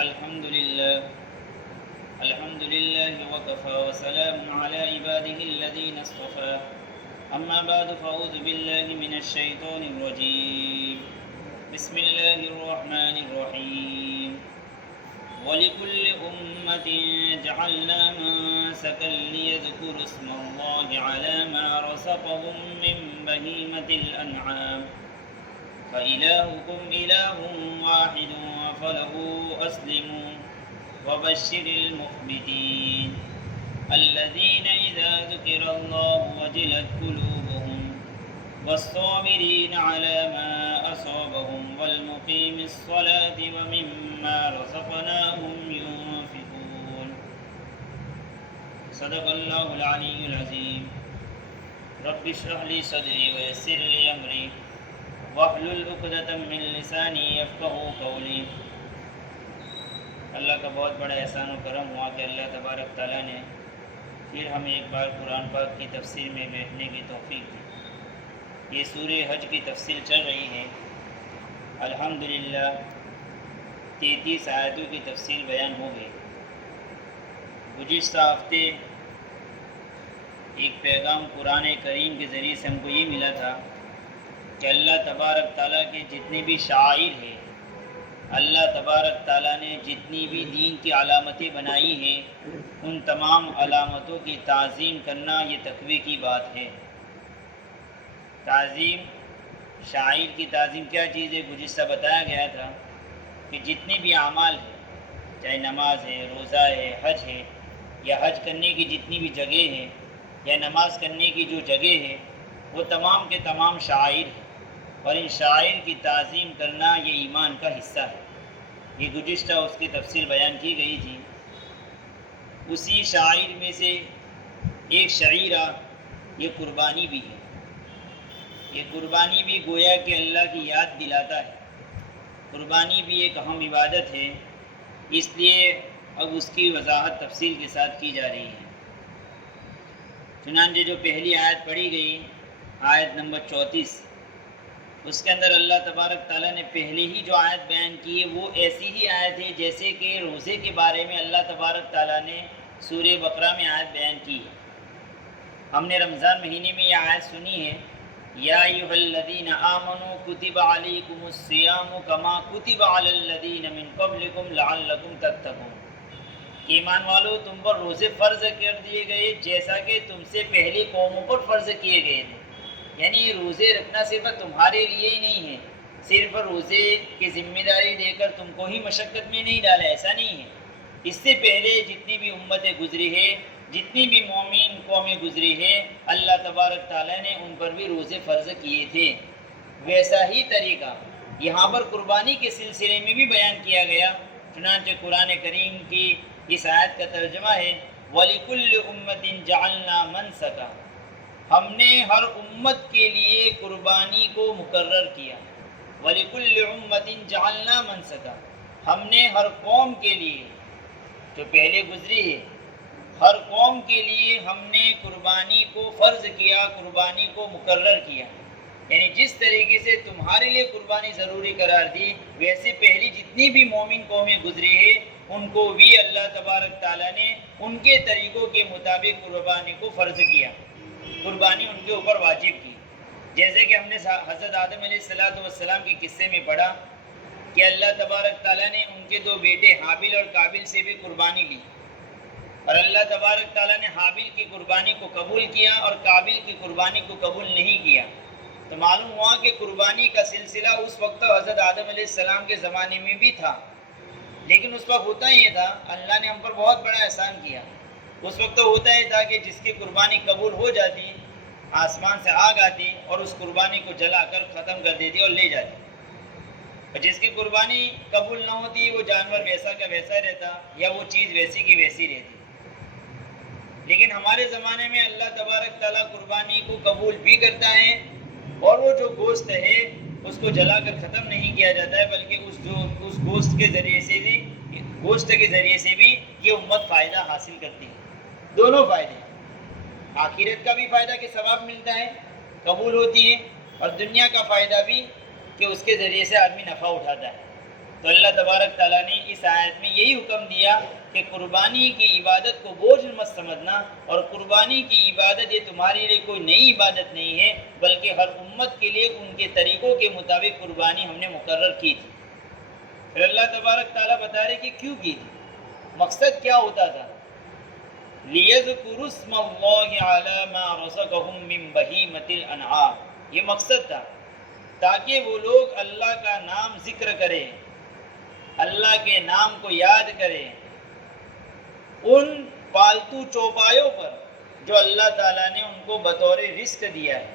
الحمد لله وكفى وسلام على عباده الذين اصطفى أما بعد فأعوذ بالله من الشيطان الرجيم بسم الله الرحمن الرحيم ولكل أمة جعلنا منسكا ليذكروا اسم الله على ما رزقهم من بهيمة الأنعام فإلهكم إله واحد فله أسلموا وبشر المخبتين الذين إذا ذكر الله وجلت قلوبهم والصابرين على ما أصابهم والمقيم الصلاة ومما رزقناهم ينفقون صدق الله العلي العظيم رب اشرح لي صدري ويسر لي أمري واحلل عقدة من لساني يفقهوا قولي۔ اللہ کا بہت بڑا احسان و کرم ہوا کہ اللہ تبارک تعالیٰ نے پھر ہمیں ایک بار قرآن پاک کی تفسیر میں بیٹھنے کی توفیق دی۔ یہ سورہ حج کی تفسیر چل رہی ہے۔ الحمدللہ 33 آیتوں کی تفسیر بیان ہو گئی۔ گزشتہ ہفتے ایک پیغام قرآن کریم کے ذریعے سے ہم کو یہ ملا تھا کہ اللہ تبارک تعالیٰ کے جتنے بھی شعائر ہیں، اللہ تبارک تعالیٰ نے جتنی بھی دین کی علامتیں بنائی ہیں، ان تمام علامتوں کی تعظیم کرنا یہ تقوی کی بات ہے۔ تعظیم، شعائر کی تعظیم کیا چیز ہے؟ گزشتہ بتایا گیا تھا کہ جتنے بھی اعمال ہیں، چاہے نماز ہے، روزہ ہے، حج ہے، یا حج کرنے کی جتنی بھی جگہ ہیں یا نماز کرنے کی جو جگہ ہے، وہ تمام کے تمام شعائر ہیں، اور ان شعائر کی تعظیم کرنا یہ ایمان کا حصہ ہے۔ یہ گزشتہ اس کی تفصیل بیان کی گئی تھی۔ اسی شعائر میں سے ایک شعیرہ یہ قربانی بھی ہے۔ یہ قربانی بھی گویا کہ اللہ کی یاد دلاتا ہے۔ قربانی بھی ایک اہم عبادت ہے، اس لیے اب اس کی وضاحت تفصیل کے ساتھ کی جا رہی ہے۔ چنانچہ جو پہلی آیت پڑھی گئی، آیت نمبر 34، اس کے اندر اللہ تبارک تعالیٰ نے پہلے ہی جو آیت بیان کی ہے وہ ایسی ہی آیت ہے جیسے کہ روزے کے بارے میں اللہ تبارک تعالیٰ نے سورہ بقرہ میں آیت بیان کی ہے۔ ہم نے رمضان مہینے میں یہ آیت سنی ہے، یا ایھا الذین آمنوا کتب علیکم الصیام کما کتب علی الذین من قبلکم لعلکم تتقون، کہ ایمان والو تم پر روزے فرض کر دیے گئے جیسا کہ تم سے پہلی قوموں پر فرض کیے گئے تھے۔ یعنی یہ روزے رکھنا صرف تمہارے لیے ہی نہیں ہے، صرف روزے کی ذمہ داری دے کر تم کو ہی مشقت میں نہیں ڈالا، ایسا نہیں ہے۔ اس سے پہلے جتنی بھی امتیں گزری ہے، جتنی بھی مومن قومیں گزری ہے، اللہ تبارک تعالیٰ نے ان پر بھی روزے فرض کیے تھے۔ ویسا ہی طریقہ یہاں پر قربانی کے سلسلے میں بھی بیان کیا گیا۔ چنانچہ قرآن کریم کی اس آیت کا ترجمہ ہے وَلِكُلِّ أُمَّةٍ جَعَلْنَا مَنْسَكًا، ہم نے ہر امت کے لیے قربانی کو مقرر کیا۔ وَلِكُلِّ أُمَّةٍ جَعَلْنَا مَنْسَكًا، ہم نے ہر قوم کے لیے جو پہلے گزری ہے، ہر قوم کے لیے ہم نے قربانی کو فرض کیا، قربانی کو مقرر کیا۔ یعنی جس طریقے سے تمہارے لیے قربانی ضروری قرار دی، ویسے پہلی جتنی بھی مومن قومیں گزری ہے ان کو بھی اللہ تبارک تعالیٰ نے ان کے طریقوں کے مطابق قربانی کو فرض کیا، قربانی ان کے اوپر واجب کی۔ جیسے کہ ہم نے حضرت آدم علیہ السلام کے قصے میں پڑھا کہ اللہ تبارک تعالیٰ نے ان کے 2 بیٹے حابیل اور قابیل سے بھی قربانی لی، اور اللہ تبارک تعالیٰ نے حابیل کی قربانی کو قبول کیا اور قابیل کی قربانی کو قبول نہیں کیا۔ تو معلوم ہوا کہ قربانی کا سلسلہ اس وقت حضرت آدم علیہ السلام کے زمانے میں بھی تھا، لیکن اس وقت ہوتا یہ تھا، اللہ نے ہم پر بہت بڑا احسان کیا۔ اس وقت تو ہوتا ہی تھا کہ جس کی قربانی قبول ہو جاتی، آسمان سے آگ آتی اور اس قربانی کو جلا کر ختم کر دیتی اور لے جاتی، اور جس کی قربانی قبول نہ ہوتی وہ جانور ویسا کا ویسا رہتا یا وہ چیز ویسی کی ویسی رہتی۔ لیکن ہمارے زمانے میں اللہ تبارک تعالیٰ قربانی کو قبول بھی کرتا ہے، اور وہ جو گوشت ہے اس کو جلا کر ختم نہیں کیا جاتا ہے، بلکہ اس گوشت کے ذریعے سے بھی یہ امت فائدہ حاصل کرتی ہے۔ دونوں فائدے، آخرت کا بھی فائدہ کہ ثواب ملتا ہے، قبول ہوتی ہے، اور دنیا کا فائدہ بھی کہ اس کے ذریعے سے آدمی نفع اٹھاتا ہے۔ تو اللہ تبارک تعالیٰ نے اس آیت میں یہی حکم دیا کہ قربانی کی عبادت کو بوجھ مت سمجھنا، اور قربانی کی عبادت یہ تمہارے لیے کوئی نئی عبادت نہیں ہے، بلکہ ہر امت کے لیے ان کے طریقوں کے مطابق قربانی ہم نے مقرر کی تھی۔ پھر اللہ تبارک تعالیٰ بتا رہے کہ کیوں کی تھی، مقصد کیا ہوتا تھا۔ لِيَذْكُرُوا اسْمَ اللَّهِ عَلَى مَا رَزَقَهُم مِّن بَهِيمَةِ الْأَنْعَامِ، یہ مقصد تھا تاکہ وہ لوگ اللہ کا نام ذکر کریں، اللہ کے نام کو یاد کریں ان پالتو چوپایوں پر جو اللہ تعالیٰ نے ان کو بطور رزق دیا ہے۔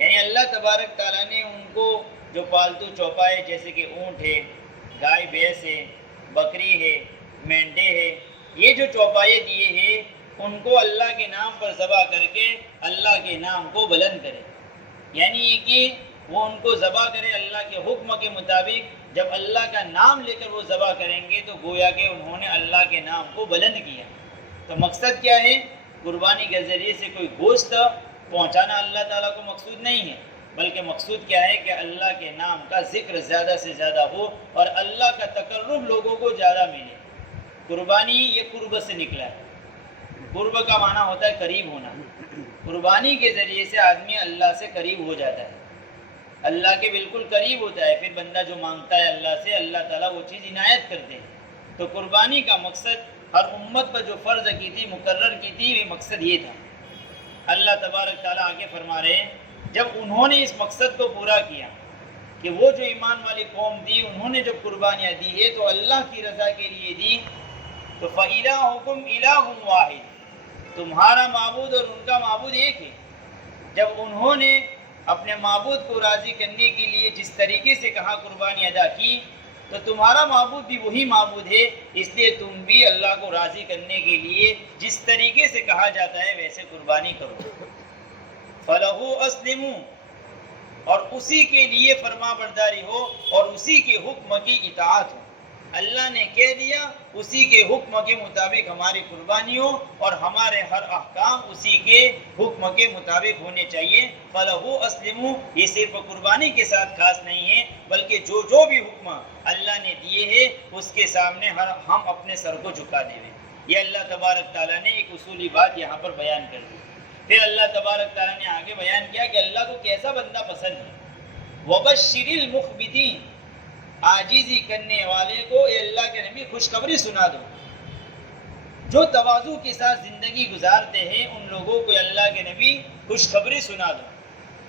یعنی اللہ تبارک تعالیٰ نے ان کو جو پالتو چوپائے جیسے کہ اونٹ ہے، گائے بھینس ہے، بکری ہے، مینڈے ہے، یہ جو چوپائے دیے ہیں ان کو اللہ کے نام پر ذبح کر کے اللہ کے نام کو بلند کرے۔ یعنی یہ کہ وہ ان کو ذبح کرے اللہ کے حکم کے مطابق، جب اللہ کا نام لے کر وہ ذبح کریں گے تو گویا کہ انہوں نے اللہ کے نام کو بلند کیا۔ تو مقصد کیا ہے، قربانی کے ذریعے سے کوئی گوشت پہنچانا اللہ تعالیٰ کو مقصود نہیں ہے، بلکہ مقصود کیا ہے کہ اللہ کے نام کا ذکر زیادہ سے زیادہ ہو اور اللہ کا تقرب لوگوں کو زیادہ ملے۔ قربانی یہ قرب سے نکلا ہے، قرب کا معنی ہوتا ہے قریب ہونا۔ قربانی کے ذریعے سے آدمی اللہ سے قریب ہو جاتا ہے، اللہ کے بالکل قریب ہوتا ہے، پھر بندہ جو مانگتا ہے اللہ سے اللہ تعالیٰ وہ چیز عنایت کرتے ہیں۔ تو قربانی کا مقصد ہر امت پر جو فرض کی تھی، مقرر کی تھی، یہ مقصد یہ تھا۔ اللہ تبارک تعالیٰ آگے فرما رہے ہیں جب انہوں نے اس مقصد کو پورا کیا کہ وہ جو ایمان والی قوم تھی انہوں نے جب قربانیاں دی ہے تو اللہ کی رضا کے لیے دی، تو فَإِلَٰهُكُمْ إِلَٰهٌ وَاحِدٌ، تمہارا معبود اور ان کا معبود ایک ہے۔ جب انہوں نے اپنے معبود کو راضی کرنے کے لیے جس طریقے سے کہا قربانی ادا کی، تو تمہارا معبود بھی وہی معبود ہے، اس لیے تم بھی اللہ کو راضی کرنے کے لیے جس طریقے سے کہا جاتا ہے ویسے قربانی کرو۔ فَلَهُ أَسْلِمُوا، اور اسی کے لیے فرما برداری ہو اور اسی کے حکم کی اطاعت ہو۔ اللہ نے کہہ دیا، اسی کے حکم کے مطابق ہماری قربانیوں اور ہمارے ہر احکام اسی کے حکم کے مطابق ہونے چاہیے۔ فَلَهُ أَسْلِمُوا، یہ صرف قربانی کے ساتھ خاص نہیں ہے، بلکہ جو بھی حکم اللہ نے دیے ہیں اس کے سامنے ہم اپنے سر کو جھکا دیں۔ یہ اللہ تبارک تعالیٰ نے ایک اصولی بات یہاں پر بیان کر دی۔ پھر اللہ تبارک تعالیٰ نے آگے بیان کیا کہ اللہ کو کیسا بندہ پسند ہے۔ وَبَشِّرِ الْمُخْبِتِينَ، عاجزی کرنے والے کو اے اللہ کے نبی خوشخبری سنا دو۔ جو تواضع کے ساتھ زندگی گزارتے ہیں ان لوگوں کو اللہ کے نبی خوشخبری سنا دو۔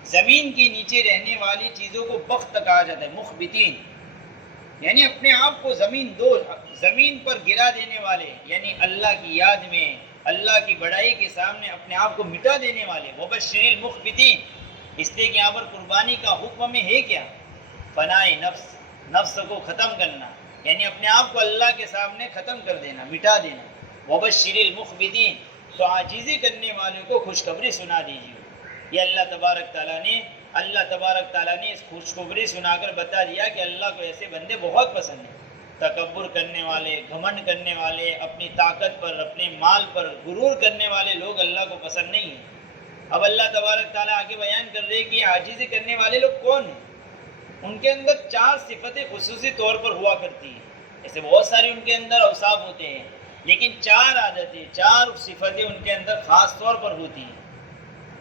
زمین کے نیچے رہنے والی چیزوں کو بخت کہا جاتا ہے، مخبتین، یعنی اپنے آپ کو زمین پر گرا دینے والے، یعنی اللہ کی یاد میں اللہ کی بڑائی کے سامنے اپنے آپ کو مٹا دینے والے۔ وبشر المخبتین، اس لیے کہ یہاں پر قربانی کا حکم میں ہے کیا، فنائے نفس کو ختم کرنا، یعنی اپنے آپ کو اللہ کے سامنے ختم کر دینا، مٹا دینا۔ وبشر المخبتین، تو عاجزی کرنے والوں کو خوشخبری سنا دیجیے۔ یہ اللہ تبارک تعالیٰ نے اس خوشخبری سنا کر بتا دیا کہ اللہ کو ایسے بندے بہت پسند ہیں۔ تکبر کرنے والے، گھمنڈ کرنے والے، اپنی طاقت پر، اپنے مال پر غرور کرنے والے لوگ اللہ کو پسند نہیں ہیں۔ اب اللہ تبارک تعالیٰ آگے بیان کر رہے کہ عاجزی کرنے والے لوگ کون ہیں۔ ان کے اندر 4 صفتیں خصوصی طور پر ہوا کرتی ہیں، ایسے بہت ساری ان کے اندر اوصاف ہوتے ہیں، لیکن 4 عادتیں، 4 صفتیں ان کے اندر خاص طور پر ہوتی ہیں۔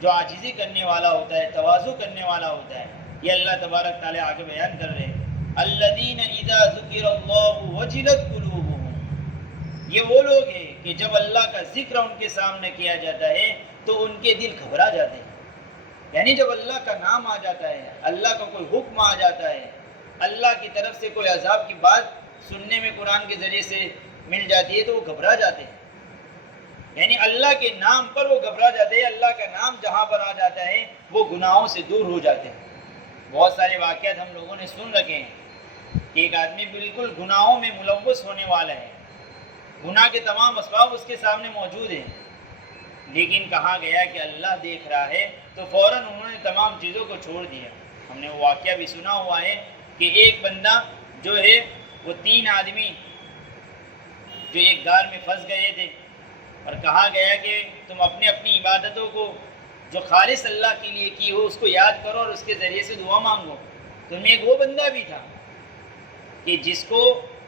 جو عاجزی کرنے والا ہوتا ہے، تواضع کرنے والا ہوتا ہے، یہ اللہ تبارک تعالیٰ آگے بیان کر رہے ہیں۔ الذین اذا ذکر اللہ وجلت قلوبہم، یہ وہ لوگ ہیں کہ جب اللہ کا ذکر ان کے سامنے کیا جاتا ہے تو ان کے دل گھبرا جاتے ہیں۔ یعنی جب اللہ کا نام آ جاتا ہے، اللہ کا کوئی حکم آ جاتا ہے، اللہ کی طرف سے کوئی عذاب کی بات سننے میں قرآن کے ذریعے سے مل جاتی ہے تو وہ گھبرا جاتے ہیں۔ یعنی اللہ کے نام پر وہ گھبرا جاتے ہیں، اللہ کا نام جہاں پر آ جاتا ہے وہ گناہوں سے دور ہو جاتے ہیں۔ بہت سارے واقعات ہم لوگوں نے سن رکھے ہیں کہ ایک آدمی بالکل گناہوں میں ملوث ہونے والا ہے، گناہ کے تمام اسباب اس کے سامنے موجود ہیں، لیکن کہا گیا کہ اللہ دیکھ رہا ہے تو فوراً انہوں نے تمام چیزوں کو چھوڑ دیا۔ ہم نے وہ واقعہ بھی سنا ہوا ہے کہ ایک بندہ جو ہے وہ 3 آدمی جو ایک غار میں پھنس گئے تھے اور کہا گیا کہ تم اپنی عبادتوں کو جو خالص اللہ کے لیے کی ہو اس کو یاد کرو اور اس کے ذریعے سے دعا مانگو۔ تو میں ایک وہ بندہ بھی تھا کہ جس کو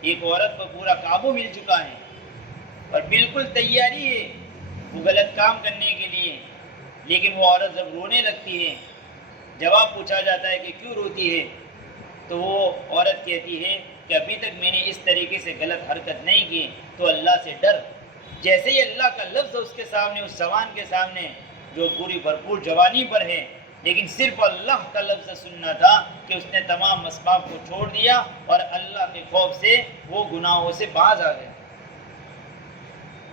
ایک عورت پر پورا قابو مل چکا ہے اور بالکل تیاری ہے وہ غلط کام کرنے کے لیے، لیکن وہ عورت جب رونے لگتی ہے، جواب پوچھا جاتا ہے کہ کیوں روتی ہے، تو وہ عورت کہتی ہے کہ ابھی تک میں نے اس طریقے سے غلط حرکت نہیں کی، تو اللہ سے ڈر۔ جیسے ہی اللہ کا لفظ اس کے سامنے، اس جوان کے سامنے جو پوری بھرپور جوانی پر ہے، لیکن صرف اللہ کا لفظ سننا تھا کہ اس نے تمام اسباب کو چھوڑ دیا اور اللہ کے خوف سے وہ گناہوں سے باز آ گیا۔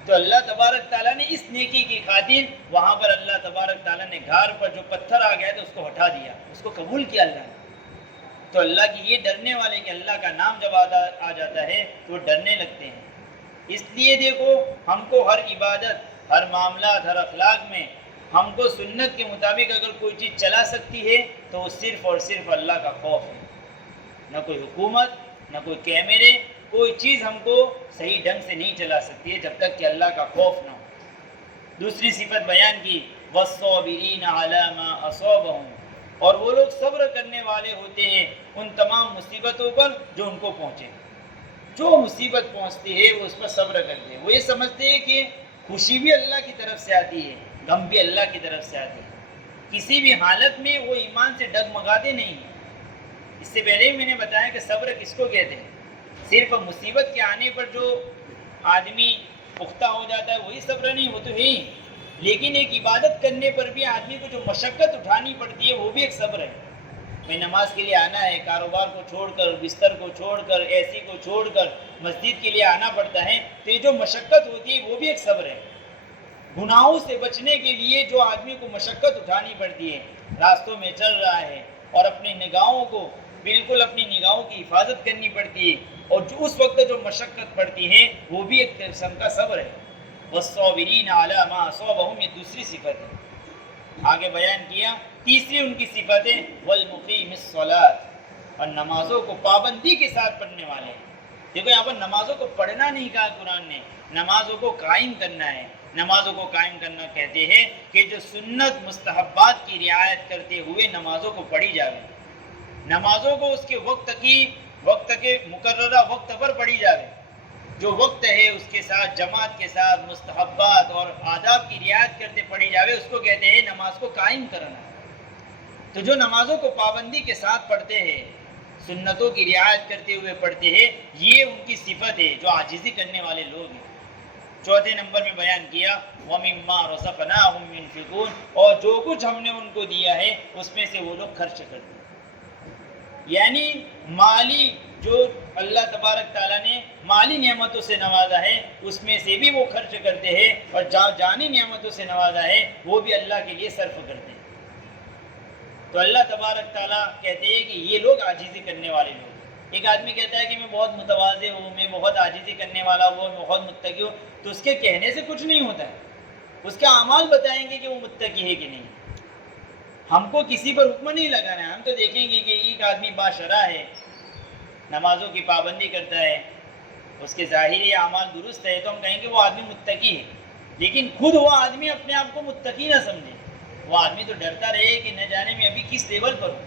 تو اللہ تبارک تعالیٰ نے اس نیکی کی خاطر وہاں پر اللہ تبارک تعالیٰ نے گھار پر جو پتھر آ گیا تھا اس کو ہٹا دیا، اس کو قبول کیا اللہ نے۔ تو اللہ کی یہ ڈرنے والے کہ اللہ کا نام جب آ جاتا ہے تو وہ ڈرنے لگتے ہیں۔ اس لیے دیکھو ہم کو ہر عبادت، ہر معاملات، ہر اخلاق میں ہم کو سنت کے مطابق اگر کوئی چیز چلا سکتی ہے تو وہ صرف اور صرف اللہ کا خوف ہے۔ نہ کوئی حکومت، نہ کوئی کیمرے، کوئی چیز ہم کو صحیح ڈھنگ سے نہیں چلا سکتی ہے جب تک کہ اللہ کا خوف نہ ہو۔ دوسری صفت بیان کی وَالصَّابِرِينَ عَلَى مَا أَصَابَهُمْ، اور وہ لوگ صبر کرنے والے ہوتے ہیں ان تمام مصیبتوں پر جو ان کو پہنچے۔ جو مصیبت پہنچتی ہے وہ اس پر صبر کرتے ہیں۔ وہ یہ سمجھتے ہیں کہ خوشی بھی اللہ کی طرف سے آتی ہے، غم بھی اللہ کی طرف سے آتی ہے۔ کسی بھی حالت میں وہ ایمان سے ڈگمگاتے نہیں ہیں۔ اس سے پہلے ہی میں نے بتایا کہ صبر کس کو کہتے ہیں۔ صرف مصیبت کے آنے پر جو آدمی پختہ ہو جاتا ہے وہی صبر نہیں، وہ تو ہے ہی، لیکن ایک عبادت کرنے پر بھی آدمی کو جو مشقت اٹھانی پڑتی ہے وہ بھی ایک صبر ہے۔ میں نماز کے لیے آنا ہے، کاروبار کو چھوڑ کر، بستر کو چھوڑ کر، اے سی کو چھوڑ کر مسجد کے لیے آنا پڑتا ہے، تو یہ جو مشقت ہوتی ہے وہ بھی ایک صبر ہے۔ گناہوں سے بچنے کے لیے جو آدمی کو مشقت اٹھانی پڑتی ہے، راستوں میں چل رہا ہے اور اپنی نگاہوں کو بالکل اپنی نگاہوں کی حفاظت کرنی پڑتی ہے، اور جو اس وقت جو مشقت پڑتی ہے وہ بھی ایک قسم کا صبر ہے۔ وَالصَّابِرِينَ عَلَى مَا أَصَابَهُمْ، یہ دوسری صفت ہے۔ آگے بیان کیا تیسری ان کی صفت ہے وَالْمُقِيمِ الصَّلَاةِ، اور نمازوں کو پابندی کے ساتھ پڑھنے والے ہیں۔ دیکھو یہاں پر نمازوں کو پڑھنا نہیں کہا قرآن نے، نمازوں کو قائم کرنا ہے۔ نمازوں کو قائم کرنا کہتے ہیں کہ جو سنت مستحبات کی رعایت کرتے ہوئے نمازوں کو پڑھی جاوے، نمازوں کو اس کے وقت کے مقررہ وقت پر پڑھی جاوے، جو وقت ہے اس کے ساتھ جماعت کے ساتھ مستحبات اور آداب کی رعایت کرتے پڑھی جاوے، اس کو کہتے ہیں نماز کو قائم کرنا۔ تو جو نمازوں کو پابندی کے ساتھ پڑھتے ہیں، سنتوں کی رعایت کرتے ہوئے پڑھتے ہیں، یہ ان کی صفت ہے جو عاجزی کرنے والے لوگ ہیں۔ چوتھے نمبر میں بیان کیا وَمِمَّا رَزَقْنَاهُمْ يُنْفِقُونَ، اور جو کچھ ہم نے ان کو دیا ہے اس میں سے وہ لوگ خرچ کرتے ہیں۔ یعنی مالی جو اللہ تبارک تعالیٰ نے مالی نعمتوں سے نوازا ہے اس میں سے بھی وہ خرچ کرتے ہیں، اور جانی نعمتوں سے نوازا ہے وہ بھی اللہ کے لیے صرف کرتے ہیں۔ تو اللہ تبارک تعالیٰ کہتے ہیں کہ یہ لوگ عاجزی کرنے والے لوگ۔ ایک آدمی کہتا ہے کہ میں بہت متواضع ہوں، میں بہت عاجزی کرنے والا ہوں، میں بہت متقی ہوں، تو اس کے کہنے سے کچھ نہیں ہوتا ہے، اس کے اعمال بتائیں گے کہ وہ متقی ہے کہ نہیں۔ ہم کو کسی پر حکم نہیں لگانا ہے، ہم تو دیکھیں گے کہ ایک آدمی باشرع ہے، نمازوں کی پابندی کرتا ہے، اس کے ظاہری اعمال درست ہے، تو ہم کہیں گے وہ آدمی متقی ہے، لیکن خود وہ آدمی اپنے آپ کو متقی نہ سمجھے۔ وہ آدمی تو ڈرتا رہے کہ نہ جانے میں ابھی کس لیول پر ہوں،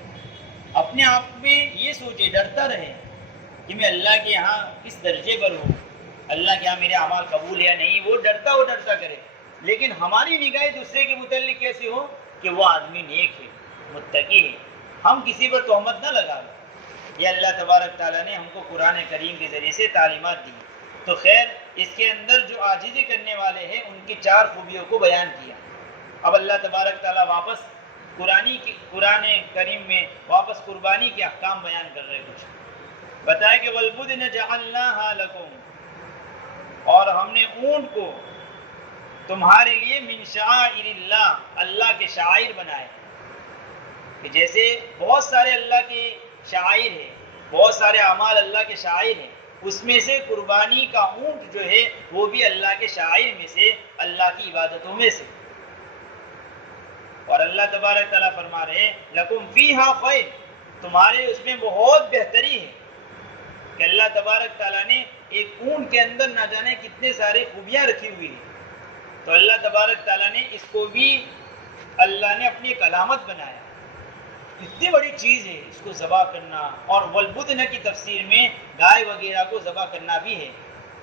اپنے آپ میں یہ سوچے، ڈرتا رہے کہ میں اللہ کے ہاں کس درجے پر ہوں، اللہ کے ہاں میرے اعمال قبول ہے یا نہیں، وہ ڈرتا کرے۔ لیکن ہماری نگاہیں دوسرے کے متعلق کیسے ہو کہ وہ آدمی نیک ہے، متقی ہے، ہم کسی پر تہمت نہ لگائیں۔ یہ اللہ تبارک تعالیٰ نے ہم کو قرآن کریم کے ذریعے سے تعلیمات دی۔ تو خیر اس کے اندر جو عاجزی کرنے والے ہیں ان کی 4 خوبیوں کو بیان کیا۔ اب اللہ تبارک تعالیٰ واپس قرآن کریم میں واپس قربانی کے احکام بیان کر رہے کچھ بتائے کہ وَالْبُدْنَ جَعَلْنَاهَا لَكُمْ، اور ہم نے اونٹ کو تمہارے لیے من شعائر اللہ، اللہ کے شعائر بنائے۔ کہ جیسے بہت سارے اللہ کے شعائر ہیں، بہت سارے اعمال اللہ کے شعائر ہیں، اس میں سے قربانی کا اونٹ جو ہے وہ بھی اللہ کے شعائر میں سے، اللہ کی عبادتوں میں سے۔ اور اللہ تبارک تعالیٰ فرما رہے ہیں لکم فیہا خیر، تمہارے اس میں بہت بہتری ہے۔ کہ اللہ تبارک تعالیٰ نے ایک اونٹ کے اندر نہ جانے کتنے سارے خوبیاں رکھی ہوئی ہیں، تو اللہ تبارک تعالیٰ نے اس کو بھی اللہ نے اپنی ایک علامت بنایا اتنی بڑی چیز ہے اس کو ذبح کرنا. اور والبدن کی تفسیر میں گائے وغیرہ کو ذبح کرنا بھی ہے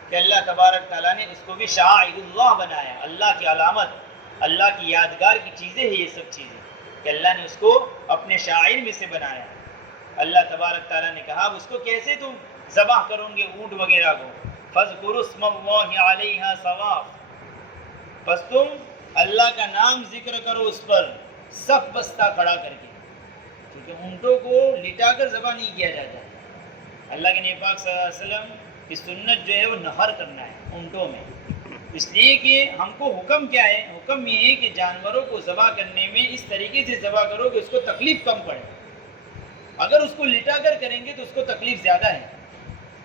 کہ اللہ تبارک تعالیٰ نے اس کو بھی شعائر اللہ بنایا, اللہ کی علامت, اللہ کی یادگار کی چیزیں ہیں یہ سب چیزیں, کہ اللہ نے اس کو اپنے شعائر میں سے بنایا. اللہ تبارک تعالیٰ نے کہا اس کو کیسے تم ذبح کرو گے اونٹ وغیرہ کو, فاذکروا اسم اللہ علیہا صواف, بس تم اللہ کا نام ذکر کرو اس پر صف بستہ کھڑا کر کے, کیونکہ اونٹوں کو لٹا کر ذبح نہیں کیا جاتا. اللہ کے نبی پاک صلی اللہ علیہ وسلم کی سنت جو ہے وہ نہر کرنا ہے اونٹوں میں, اس لیے کہ ہم کو حکم کیا ہے, حکم یہ ہے کہ جانوروں کو ذبح کرنے میں اس طریقے سے ذبح کرو کہ اس کو تکلیف کم پڑے. اگر اس کو لٹا کر کریں گے تو اس کو تکلیف زیادہ ہے,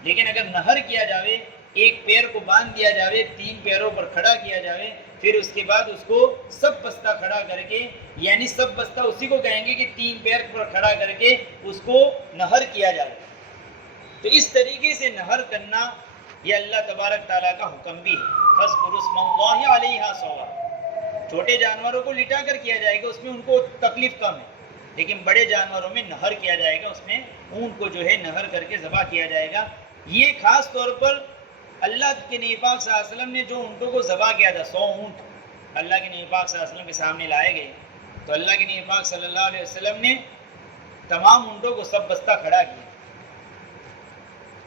لیکن اگر نہر کیا جاوے, ایک پیر کو باندھ دیا جاوے, 3 پیروں پر کھڑا کیا جاوے, پھر اس کے بعد اس کو سب بستہ کھڑا کر کے, یعنی سب بستہ اسی کو کہیں گے کہ 3 پیر پر کھڑا کر کے اس کو نہر کیا جائے. تو اس طریقے سے نہر کرنا یہ اللہ تبارک تعالیٰ کا حکم بھی ہے. فاذکروا اسم اللہ علیہا صواف, چھوٹے جانوروں کو لٹا کر کیا جائے گا, اس میں ان کو تکلیف کم ہے, لیکن بڑے جانوروں میں نہر کیا جائے گا, اس میں اونٹ کو جو ہے نہر کر کے ذبح کیا جائے گا. یہ خاص طور پر اللہ کے نبی پاک صلی اللہ علیہ وسلم نے جو اونٹوں کو ذبح کیا تھا, 100 اونٹ اللہ کے نبی پاک صلی اللہ علیہ وسلم کے سامنے لائے گئے, تو اللہ کے نبی پاک صلی اللہ علیہ وسلم نے تمام اونٹوں کو سب بستہ کھڑا کیا,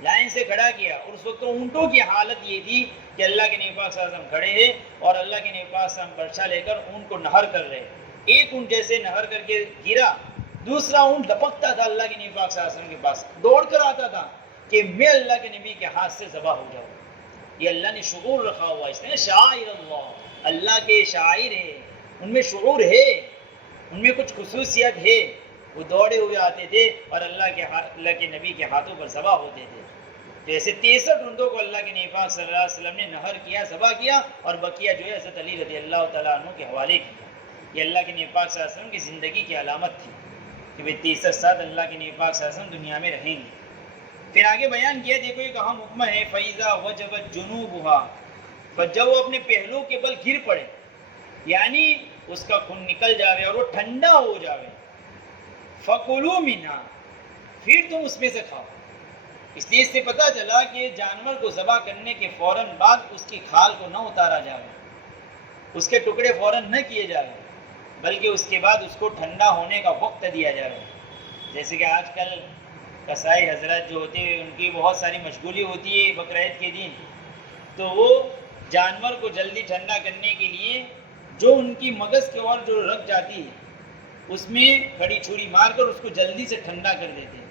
لائن سے کھڑا کیا. اور اس وقت اونٹوں کی حالت یہ تھی کہ اللہ کے نبی پاک صلی اللہ علیہ وسلم کھڑے ہیں اور اللہ کے نبی پاک صلی اللہ علیہ وسلم برچھا لے کر اونٹ کو نہر کر رہے. ایک اونٹ جیسے نہر کر کے گرا, دوسرا اونٹ لپکتا تھا اللہ کے نبی پاک صلی اللہ علیہ وسلم کے پاس, دوڑ کر آتا تھا کہ میں اللہ کے نبی کے ہاتھ سے ذبح ہو جاؤں. یہ اللہ نے شعور رکھا ہوا, اس نے شعائر اللہ, اللہ کے شاعر ہے, ان میں شعور ہے, ان میں کچھ خصوصیت ہے. وہ دوڑے ہوئے آتے تھے اور اللہ کے نبی کے ہاتھوں پر ذبح ہوتے تھے. جیسے 63 اونٹوں کو اللہ کے نبی پاک صلی اللہ علیہ وسلم نے نہر کیا, ذبح کیا, اور بقیہ جو ہے حضرت علی رضی اللہ تعالیٰ عنہ کے حوالے کیا. یہ اللہ کے نبی پاک صلی اللہ علیہ وسلم کی زندگی کی علامت تھی کہ وہ 63 سال اللہ کے نبی پاک صلی اللہ علیہ وسلم دنیا میں رہیں گے. پھر آگے بیان کیا, دیکھو ایک اہم حکم ہے, فَإِذَا وَجَبَتْ جُنُوبُهَا, پر جب وہ اپنے پہلو کے بل گر پڑے, یعنی اس کا خون نکل جاوے اور وہ ٹھنڈا ہو جاوے, فَكُلُوا مِنْهَا, پھر تم اس میں سے کھاؤ. اس لیے اس سے پتہ چلا کہ جانور کو ذبح کرنے کے فوراً بعد اس کی کھال کو نہ اتارا جائے, اس کے ٹکڑے فوراً نہ کیے جائے, بلکہ اس کے بعد اس کو ٹھنڈا ہونے کا وقت دیا جائے. جیسے کہ آج کل قصائی حضرات جو ہوتے ہیں ان کی بہت ساری مشغولی ہوتی ہے بقرعید کے دن, تو وہ جانور کو جلدی ٹھنڈا کرنے کے لیے جو ان کی مغز کے اور جو رکھ جاتی ہے اس میں کھڑی چھری مار کر اس کو جلدی سے ٹھنڈا کر دیتے ہیں.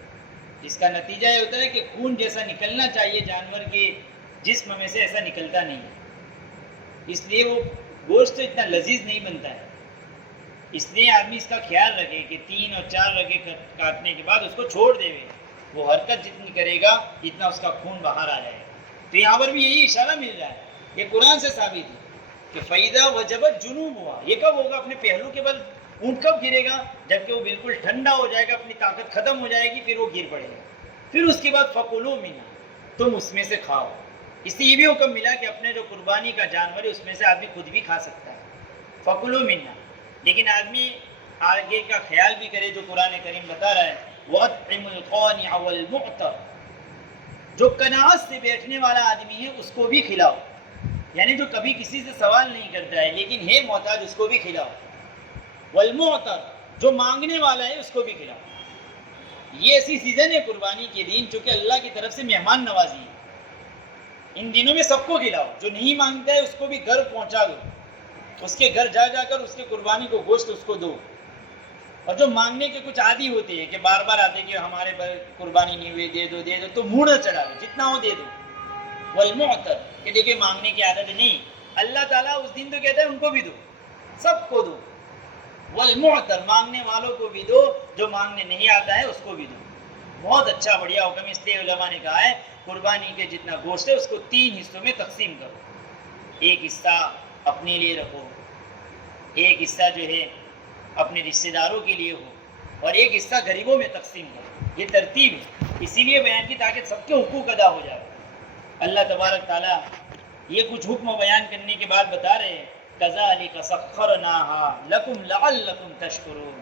اس کا نتیجہ یہ ہوتا ہے کہ خون جیسا نکلنا چاہیے جانور کے جسم میں سے ایسا نکلتا نہیں ہے, اس لیے وہ گوشت تو اتنا لذیذ نہیں بنتا ہے. اس لیے آدمی اس کا خیال رکھے کہ 3 اور 4 رگے کاٹنے کے بعد اس کو چھوڑ دے, وہ حرکت جتنی کرے گا جتنا اس کا خون باہر آ جائے گا. تو یہاں پر بھی یہی اشارہ مل رہا ہے, یہ قرآن سے ثابت ہے کہ فَإِذَا وَجَبَتْ جُنُوبُهَا, یہ کب ہوگا, اپنے پہلو کے بل اونٹ کب گرے گا, جبکہ وہ بالکل ٹھنڈا ہو جائے گا, اپنی طاقت ختم ہو جائے گی, پھر وہ گر پڑے گا. پھر اس کے بعد فَكُلُوا مِنْهَا, تم اس میں سے کھاؤ. اس لیے یہ بھی حکم ملا کہ اپنے جو قربانی کا جانور ہے اس میں سے آدمی خود بھی کھا سکتا ہے, فَكُلُوا مِنْهَا. لیکن آدمی آگے کا خیال بھی کرے جو قرآن کریم بتا رہا ہے, وَأَطْعِمُ الْقَانِعَ وَالْمُعْتَرَ, جو قناعت سے بیٹھنے والا آدمی ہے اس کو بھی کھلاؤ, یعنی جو کبھی کسی سے سوال نہیں کرتا ہے لیکن ہے محتاج, اس کو بھی کھلاؤ. والمعتر, جو مانگنے والا ہے اس کو بھی کھلاؤ. یہ ایسی سیزن ہے قربانی کے دن چونکہ اللہ کی طرف سے مہمان نوازی ہے, ان دنوں میں سب کو کھلاؤ. جو نہیں مانگتا ہے اس کو بھی گھر پہنچا دو, اس کے گھر جا جا کر اس کے قربانی کو گوشت اس کو دو. اور جو مانگنے کے کچھ عادی ہوتے ہیں کہ بار بار آتے کہ ہمارے پر قربانی نہیں ہوئی, دے دو دے دو, تو منہ نہ چڑھا دو, جتنا ہو دے دو. والمعتر, کہ دیکھیں مانگنے کی عادت نہیں, اللہ تعالیٰ اس دن تو کہتا ہے ان کو بھی دو, سب کو دو. والمعتر, مانگنے والوں کو بھی دو, جو مانگنے نہیں آتا ہے اس کو بھی دو. بہت اچھا بڑھیا حکم. اس لیے علماء نے کہا ہے قربانی کے جتنا گوشت ہے اس کو 3 حصوں میں تقسیم کرو. ایک حصہ اپنے لیے رکھو, ایک حصہ جو ہے اپنے رشتہ داروں کے لیے ہو, اور ایک حصہ غریبوں میں تقسیم کرو. یہ ترتیب ہے, اسی لیے بیان کی تاکہ سب کے حقوق ادا ہو جائے. اللہ تبارک تعالیٰ یہ کچھ حکم بیان کرنے کے بعد بتا رہے ہیں, كَذَلِكَ سَخَّرْنَاهَا لَكُمْ لَعَلَّكُمْ تَشْكُرُونَ,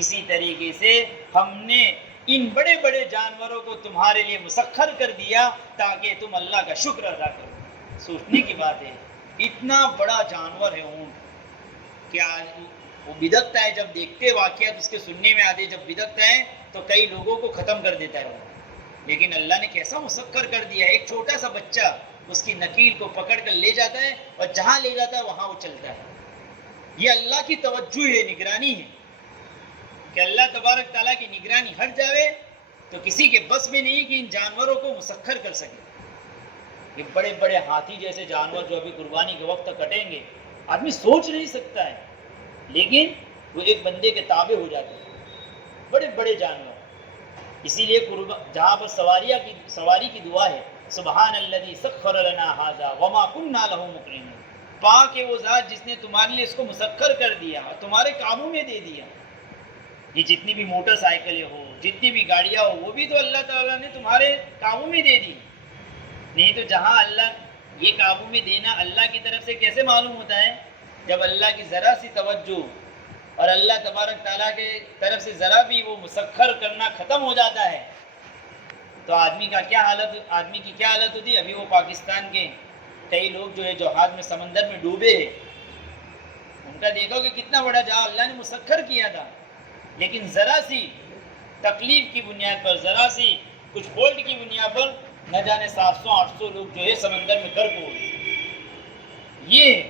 اسی طریقے سے ہم نے ان بڑے بڑے جانوروں کو تمہارے لیے مسخر کر دیا تاکہ تم اللہ کا شکر ادا کرو۔ سوچنے کی بات ہے، اتنا بڑا جانور ہے اونٹ، کہ وہ بدکتا ہے، جب دیکھتے واقعات اس کے سننے میں آتے، جب بدکتا ہے تو کئی لوگوں کو ختم کر دیتا ہے، لیکن اللہ نے کیسا مسخر کر دیا، ایک چھوٹا سا بچہ اس کی نکیل کو پکڑ کر لے جاتا ہے اور جہاں لے جاتا ہے وہاں وہ چلتا ہے۔ یہ اللہ کی توجہ ہے، نگرانی ہے، کہ اللہ تبارک تعالیٰ کی نگرانی ہٹ جاوے تو کسی کے بس میں نہیں کہ ان جانوروں کو مسخر کر سکے۔ یہ بڑے بڑے ہاتھی جیسے جانور جو ابھی قربانی کے وقت کٹیں گے، آدمی سوچ نہیں سکتا ہے، لیکن وہ ایک بندے کے تابع ہو جاتے ہیں، بڑے بڑے جانور۔ اسی لیے جہاں پر سواری کی دعا ہے، سبحان الذی سخر لنا ھذا وما كنا له مقرنین، پاک ہے وہ ذات جس نے تمہارے لیے اس کو مسخر کر دیا اور تمہارے قابو میں دے دیا۔ یہ جتنی بھی موٹر سائیکلیں ہو، جتنی بھی گاڑیاں ہو، وہ بھی تو اللہ تعالیٰ نے تمہارے قابو میں دے دی۔ نہیں تو جہاں اللہ یہ قابو میں دینا اللہ کی طرف سے کیسے معلوم ہوتا ہے؟ جب اللہ کی ذرا سی توجہ اور اللہ تبارک تعالیٰ کے طرف سے ذرا بھی وہ مسخر کرنا ختم ہو جاتا ہے تو آدمی کی کیا حالت ہوتی ہے؟ ابھی وہ پاکستان کے کئی لوگ جو ہے جہاز میں سمندر میں ڈوبے ہیں، ان کا دیکھو کہ کتنا بڑا جہاز اللہ نے مسخر کیا تھا، لیکن ذرا سی تکلیف کی بنیاد پر، ذرا سی کچھ فالٹ کی بنیاد پر نہ جانے 700-800 لوگ جو ہے سمندر میں غرق ہو گئے۔ یہ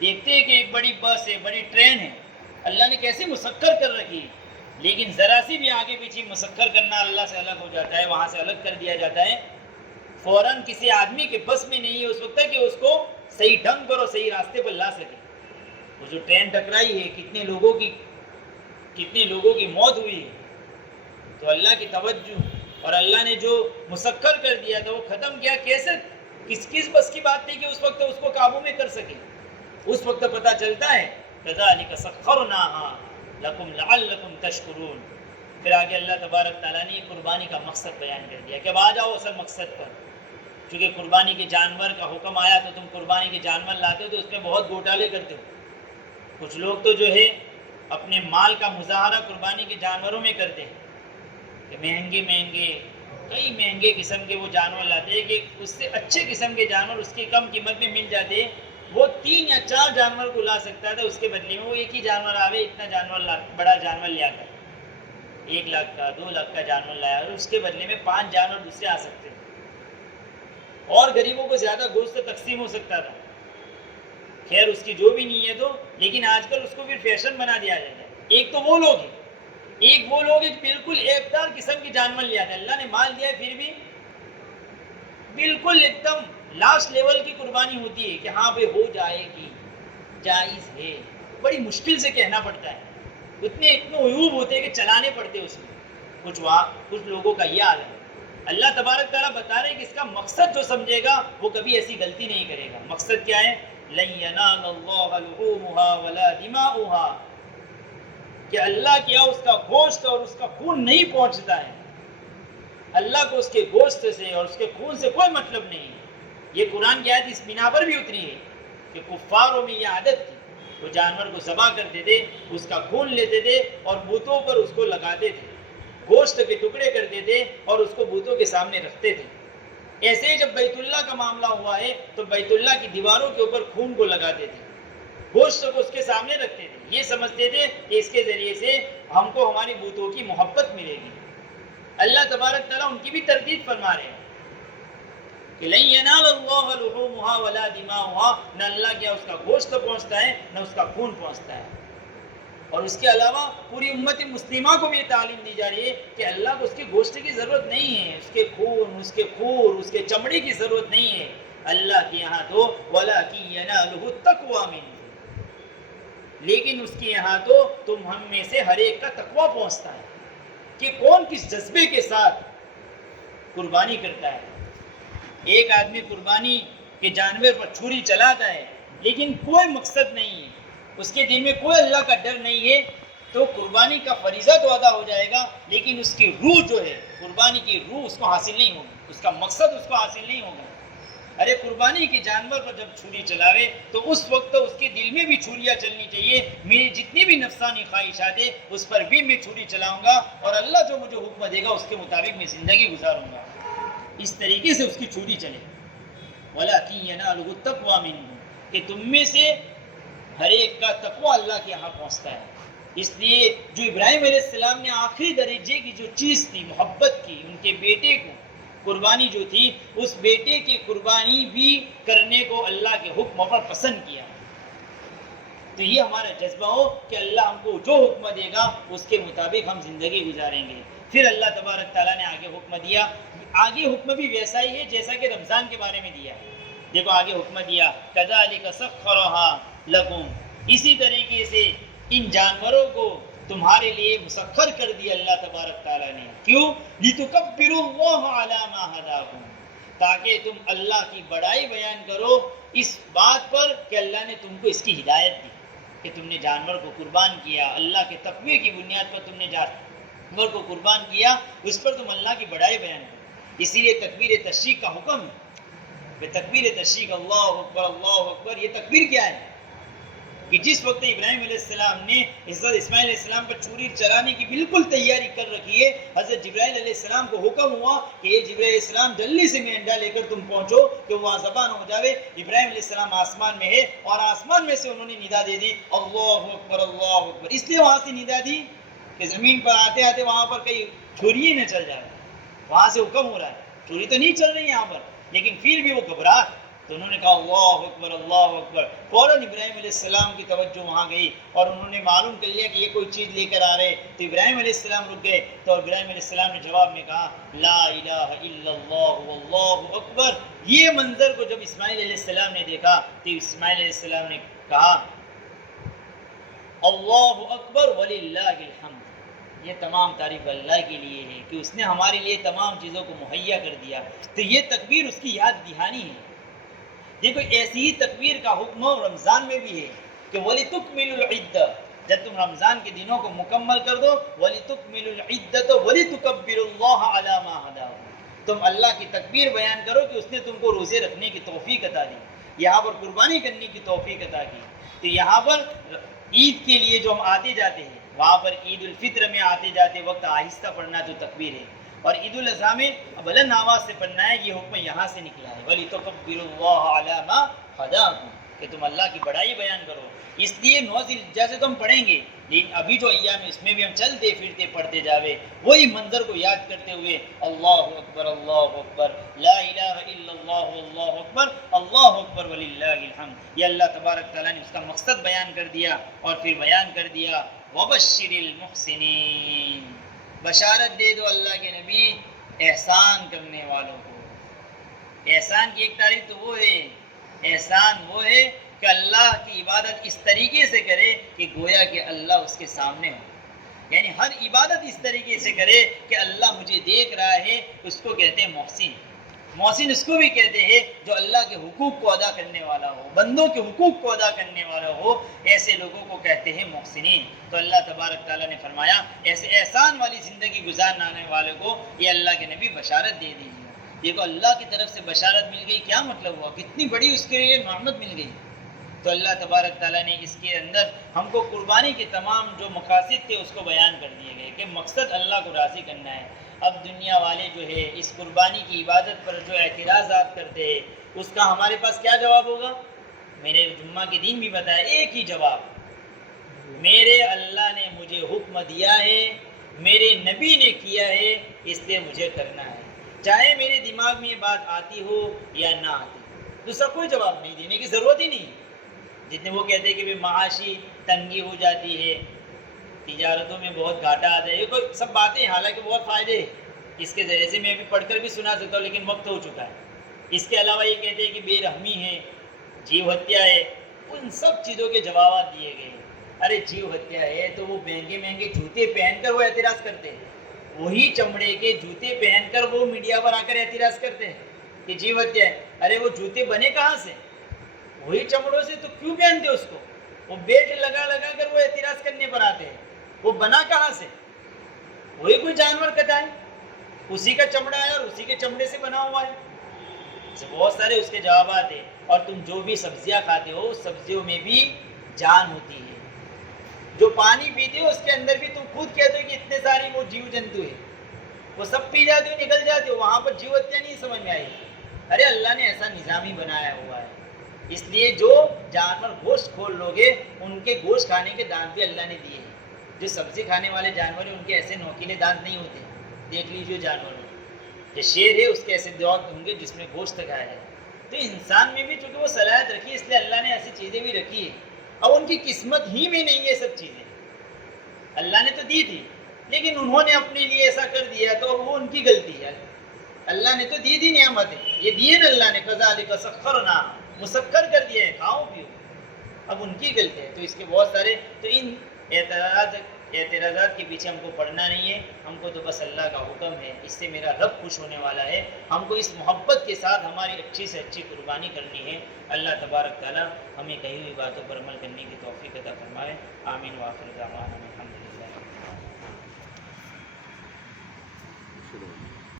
دیکھتے ہیں کہ ایک بڑی بس ہے، بڑی ٹرین ہے، اللہ نے کیسے مسخر کر رکھی، لیکن ذرا سی بھی آگے پیچھے مسخر کرنا اللہ سے الگ ہو جاتا ہے، وہاں سے الگ کر دیا جاتا ہے، فوراً کسی آدمی کے بس میں نہیں ہے اس وقت کہ اس کو صحیح ڈھنگ پر اور صحیح راستے پر لا سکے۔ وہ جو ٹرین ٹکرائی ہے، کتنے لوگوں کی موت ہوئی ہے، تو اللہ کی توجہ اور اللہ نے جو مسخر کر دیا تھا وہ ختم کیا، کیسے، کس بس کی بات تھی کہ اس وقت اس کو قابو میں کر سکے؟ اس وقت پتہ چلتا ہے کذالک سخرناھا لکم لعلکم تشکرون۔ پھر آگے اللہ تبارک تعالیٰ نے قربانی کا مقصد بیان کر دیا کہ اب آ جاؤ اصل مقصد پر، چونکہ قربانی کے جانور کا حکم آیا تو تم قربانی کے جانور لاتے ہو تو اس میں بہت گھوٹالے کرتے ہو۔ کچھ لوگ تو جو ہے اپنے مال کا مظاہرہ قربانی کے جانوروں میں کرتے ہیں کہ کئی مہنگے قسم کے وہ جانور لاتے ہیں کہ اس سے اچھے قسم کے جانور اس کی کم قیمت میں مل جاتے ہیں، وہ 3 یا 4 جانور کو لا سکتا تھا، اس کے بدلے میں وہ ایک ہی جانور آوے، اتنا بڑا جانور لیا کر 1 لاکھ کا 2 لاکھ کا جانور لایا اور اس کے بدلے میں 5 جانور دوسرے آ سکتے تھے اور غریبوں کو زیادہ گوشت تقسیم ہو سکتا تھا۔ خیر اس کی جو بھی نیت ہو، لیکن آج کل اس کو بھی فیشن بنا دیا جاتا ہے۔ ایک تو وہ لوگ ہیں بالکل ایبدار قسم کے جانور لیا تھا، اللہ نے مال دیا ہے پھر بھی بالکل ایک دم لاسٹ لیول کی قربانی ہوتی ہے کہ ہاں بھائی ہو جائے گی، جائز ہے، بڑی مشکل سے کہنا پڑتا ہے، اتنے عیوب ہوتے ہیں کہ چلانے پڑتے اس میں۔ کچھ لوگوں کا یہ حال ہے۔ اللہ تبارک تعالیٰ بتا رہے ہیں کہ اس کا مقصد جو سمجھے گا وہ کبھی ایسی غلطی نہیں کرے گا۔ مقصد کیا ہے؟ لن ینال اللہ لحومها ولا دماؤها، کہ اللہ کیا اس کا گوشت اور اس کا خون نہیں پہنچتا ہے، اللہ کو اس کے گوشت سے اور اس کے خون سے کوئی مطلب نہیں ہے۔ یہ قرآن کی آیت اس بنا پر بھی اتری ہے کہ کفاروں میں یہ عادت تھی، وہ جانور کو ذبح کرتے تھے، اس کا خون لیتے تھے اور بتوں پر اس کو لگاتے تھے، گوشت کے ٹکڑے کرتے تھے اور اس کو بتوں کے سامنے رکھتے تھے۔ ایسے ہی جب بیت اللہ کا معاملہ ہوا ہے تو بیت اللہ کی دیواروں کے اوپر خون کو لگاتے تھے، گوشت کو اس کے سامنے رکھتے تھے، یہ سمجھتے تھے کہ اس کے ذریعے سے ہم کو ہماری بتوں کی محبت ملے گی۔ اللہ تبارک تعالیٰ ان کی بھی تردید فرما رہے ہیں کہ لن ینال اللہ لحومها ولا دماؤها، نہ اللہ کیا اس کا گوشت پہنچتا ہے نہ اس کا خون پہنچتا ہے۔ اور اس کے علاوہ پوری امت مسلمہ کو بھی یہ تعلیم دی جا رہی ہے کہ اللہ کو اس کے گوشت کی ضرورت نہیں ہے، اس کے خون، اس کے خور، اس کے چمڑے کی ضرورت نہیں ہے۔ اللہ کے یہاں تو وَلَٰكِن يَنَالُهُ التَّقْوَىٰ مِنْكُمْ، لیکن اس کے یہاں تو تم ہم میں سے ہر ایک کا تقویٰ پہنچتا ہے کہ کون کس جذبے کے ساتھ قربانی کرتا ہے۔ ایک آدمی قربانی کے جانور پر چھری چلاتا ہے لیکن کوئی مقصد نہیں ہے، اس کے دل میں کوئی اللہ کا ڈر نہیں ہے، تو قربانی کا فریضہ تو ادا ہو جائے گا لیکن اس کی روح جو ہے، قربانی کی روح اس کو حاصل نہیں ہوگی، اس کا مقصد اس کو حاصل نہیں ہوگا۔ ارے قربانی کے جانور پر جب چھری چلاوے تو اس وقت اس کے دل میں بھی چھریاں چلنی چاہیے، میری جتنی بھی نفسانی خواہشات ہے اس پر بھی میں چھری چلاؤں گا، اور اللہ جو مجھے حکم دے گا اس کے مطابق میں زندگی گزاروں گا۔ اس طریقے سے اس کی چھری چلے۔ وَلَٰكِن يَنَالُهُ التَّقْوَىٰ مِنْكُمْ، کہ تم میں سے ہر ایک کا تقویٰ اللہ کے یہاں پہنچتا ہے۔ اس لیے جو ابراہیم علیہ السلام نے آخری درجے کی جو چیز تھی محبت کی، ان کے بیٹے کو قربانی جو تھی، اس بیٹے کی قربانی بھی کرنے کو اللہ کے حکم پر پسند کیا۔ تو یہ ہمارا جذبہ ہو کہ اللہ ہم کو جو حکم دے گا اس کے مطابق ہم زندگی گزاریں گے۔ پھر اللہ تبارک تعالیٰ نے آگے حکم دیا، آگے حکم بھی ویسا ہی ہے جیسا کہ رمضان کے بارے میں دیا ہے۔ دیکھو آگے حکم دیا کذالک سخرھا لکم، اسی طریقے سے ان جانوروں کو تمہارے لیے مسخر کر دیا اللہ تبارک تعالیٰ نے۔ کیوں؟ لتکبروا اللہ علی ما ھداکم، تاکہ تم اللہ کی بڑائی بیان کرو اس بات پر کہ اللہ نے تم کو اس کی ہدایت دی کہ تم نے جانور کو قربان کیا، اللہ کے تقوی کی بنیاد پر تم نے جانور کو قربان کیا، اس پر تم اللہ کی بڑائی بیان کرو۔ اسی لیے تکبیر تشریق کا حکم ہے۔ تکبیر تشریق اللہ اکبر، یہ تکبیر کیا ہے؟ کہ جس وقت ابراہیم علیہ السلام نے حضرت اسماعیل علیہ السلام پر چھری چلانے کی بالکل تیاری کر رکھی ہے، حضرت جبرائیل علیہ السلام کو حکم ہوا کہ یہ جبرائیل علیہ السلام جلدی سے مینڈا لے کر تم پہنچو کہ وہاں ذبح نہ ہو جاوے۔ ابراہیم علیہ السلام آسمان میں ہے اور آسمان میں سے انہوں نے ندا دے دی اللہ اکبر اللہ اکبر، اس لیے وہاں سے ندا دی کہ زمین پر آتے آتے وہاں پر کہیں چھری نہ چل جائے۔ وہاں سے حکم ہو رہا ہے، چھری تو نہیں چل رہی یہاں پر، لیکن پھر بھی وہ گھبراہٹ، تو انہوں نے کہا اللہ اکبر اللہ اکبر۔ فوراً ابراہیم علیہ السلام کی توجہ وہاں گئی اور انہوں نے معلوم کر لیا کہ یہ کوئی چیز لے کر آ رہے، تو ابراہیم علیہ السلام رک گئے۔ تو ابراہیم علیہ السلام نے جواب میں کہا لا الہ الا اللہ واللہ اکبر۔ یہ منظر کو جب اسماعیل علیہ السلام نے دیکھا تو اسماعیل علیہ السلام نے کہا اللہ اکبر وللہ الحمد، یہ تمام تعریف اللہ کے لیے ہے کہ اس نے ہمارے لیے تمام چیزوں کو مہیا کر دیا۔ تو یہ تکبیر اس کی یاد دہانی ہے۔ دیکھو ایسی ہی تکبیر کا حکم رمضان میں بھی ہے کہ وَلِتُكْمِلُوا الْعِدَّةَ، جب تم رمضان کے دنوں کو مکمل کر دو وَلِتُكْمِلُوا الْعِدَّةَ وَلِتُكَبِّرُوا اللَّهَ عَلَى مَا هَدَاكُمْ، تم اللہ کی تکبیر بیان کرو کہ اس نے تم کو روزے رکھنے کی توفیق عطا دی، یہاں پر قربانی کرنے کی توفیق عطا کی۔ تو یہاں پر عید کے لیے جو ہم آتے جاتے ہیں، وہاں پر عید الفطر میں آتے جاتے وقت آہستہ پڑھنا تو تکبیر ہے، اور عید الاضحیٰ میں بلند آواز سے پڑھنا ہے، یہ حکم یہاں سے نکلا ہے وَلِتُكَبِّرُوا اللَّهَ عَلَى مَا هَدَاكُمْ، کہ تم اللہ کی بڑائی بیان کرو۔ اس لیے 9 ذی الحجہ سے تو ہم پڑھیں گے، لیکن ابھی جو ایام اس میں بھی ہم چلتے پھرتے پڑھتے جاوے، وہی منظر کو یاد کرتے ہوئے اللہ اکبر لا الہ الا اللہ واللہ اکبر وللہ الحمد۔ یہ اللہ تبارک تعالیٰ نے اس کا مقصد بیان کر دیا، اور پھر بیان کر دیا وَبَشِّرِ الْمُحْسِنِينَ، بشارت دے دو اللہ کے نبی احسان کرنے والوں کو۔ احسان کی ایک تعریف تو وہ ہے، احسان وہ ہے کہ اللہ کی عبادت اس طریقے سے کرے کہ گویا کہ اللہ اس کے سامنے ہو، یعنی ہر عبادت اس طریقے سے کرے کہ اللہ مجھے دیکھ رہا ہے، اس کو کہتے ہیں محسن۔ محسن اس کو بھی کہتے ہیں جو اللہ کے حقوق کو ادا کرنے والا ہو، بندوں کے حقوق کو ادا کرنے والا ہو، ایسے لوگوں کو کہتے ہیں محسنین۔ تو اللہ تبارک تعالیٰ نے فرمایا ایسے احسان والی زندگی گزارنے والے کو یہ اللہ کے نبی بشارت دے دیجیے۔ دیکھو اللہ کی طرف سے بشارت مل گئی، کیا مطلب ہوا، کتنی بڑی اس کے لیے نعمت مل گئی۔ تو اللہ تبارک تعالیٰ نے اس کے اندر ہم کو قربانی کے تمام جو مقاصد تھے اس کو بیان کر دیے گئے کہ مقصد اللہ کو راضی کرنا ہے۔ اب دنیا والے جو ہے اس قربانی کی عبادت پر جو اعتراضات کرتے ہیں، اس کا ہمارے پاس کیا جواب ہوگا؟ میں نے جمعہ کے دن بھی بتایا، ایک ہی جواب، میرے اللہ نے مجھے حکم دیا ہے، میرے نبی نے کیا ہے، اس لیے مجھے کرنا ہے، چاہے میرے دماغ میں یہ بات آتی ہو یا نہ آتی۔ دوسرا کوئی جواب نہیں دینے کی ضرورت ہی نہیں۔ جتنے وہ کہتے ہیں کہ معاشی تنگی ہو جاتی ہے، تجارتوں میں بہت گھاٹا آتا ہے، یہ کوئی سب باتیں حالانکہ بہت فائدے ہیں، اس کے ذریعے سے میں بھی پڑھ کر بھی سنا سکتا ہوں، لیکن وقت ہو چکا ہے۔ اس کے علاوہ یہ کہتے ہیں کہ بے رحمی ہے، جیو ہتیا ہے، ان سب چیزوں کے جوابات دیے گئے ہیں۔ ارے جیو ہتیا ہے تو وہ مہنگے مہنگے جوتے پہن کر وہ اعتراض کرتے ہیں، وہی چمڑے کے جوتے پہن کر وہ میڈیا پر آ کر اعتراض کرتے ہیں کہ جیو ہتیا ہے۔ ارے وہ جوتے بنے کہاں سے؟ وہی چمڑوں سے، تو کیوں پہنتے اس کو؟ وہ بیٹ لگا لگا کر وہ اعتراض کرنے پر آتے ہیں، وہ بنا کہاں سے؟ وہی کوئی جانور کٹائے، اسی کا چمڑا ہے اور اسی کے چمڑے سے بنا ہوا ہے۔ بہت سارے اس کے جوابات ہیں. اور تم جو بھی سبزیاں کھاتے ہو اس سبزیوں میں بھی جان ہوتی ہے. جو پانی پیتے ہو اس کے اندر بھی تم خود کہتے ہو کہ اتنے سارے وہ جیو جنتو ہے، وہ سب پی جاتے ہو نکل جاتے ہو، وہاں پر جیو ہتیا نہیں سمجھ میں آئی. ارے اللہ نے ایسا نظام ہی بنایا ہوا ہے. اس لیے جو جانور گوشت کھول لو گے ان کے گوشت کھانے کے دانت بھی اللہ نے دیے ہیں. جو سبزی کھانے والے جانور ہیں ان کے ایسے نوکیلے دانت نہیں ہوتے. دیکھ لیجیے جانور جو شیر ہے اس کے ایسے دانت ہوں گے جس میں گوشت کھایا ہے. تو انسان میں بھی چونکہ وہ صلاحیت رکھی ہے اس لیے اللہ نے ایسی چیزیں بھی رکھی ہے. اب ان کی قسمت ہی میں نہیں ہے سب چیزیں، اللہ نے تو دی تھی لیکن انہوں نے اپنے لیے ایسا کر دیا تو وہ ان کی غلطی ہے. اللہ نے تو دی تھی نعمتیں، یہ دیے نا اللہ نے، کذالک سخرنا، مسخر کر دیا ہے، کھاؤ پیو. اب ان کی غلطی ہے. تو اس کے بہت سارے، تو ان اعتراضات کے پیچھے ہم کو پڑھنا نہیں ہے. ہم کو تو بس اللہ کا حکم ہے، اس سے میرا رب خوش ہونے والا ہے. ہم کو اس محبت کے ساتھ ہماری اچھی سے اچھی قربانی کرنی ہے. اللہ تبارک تعالیٰ ہمیں کہی ہوئی باتوں پر عمل کرنے کی توفیق عطا فرمائے. آمین. وآخر دعوانا